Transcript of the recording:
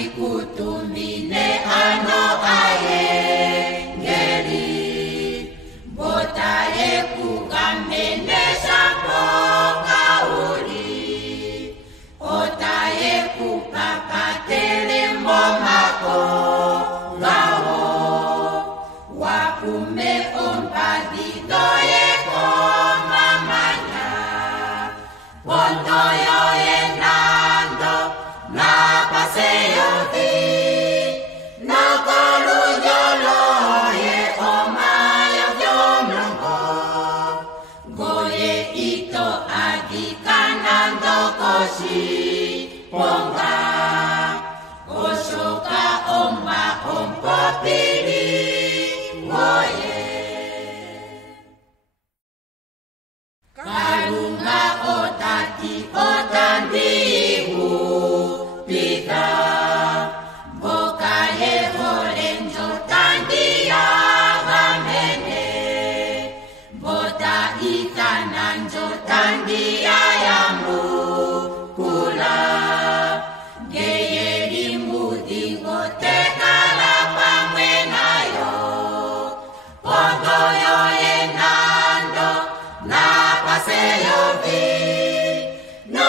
kutumine ano aye ngeri botaye kugamene sampo kauri otaye kupapatele momako ngao wakume ompadidoye komamanya pondoyo enando na paseyo di na kolujolo ye omaya vyomlongo goye ito adikanando koshi ponga oshoka omba ompopili goye kalunga otati otandihu pita boka ye horenjo tandia gamene bota itananjo tandia yamu kula geyeri mudingo tekala pamwenayo pondoyo enando na paseyo vi no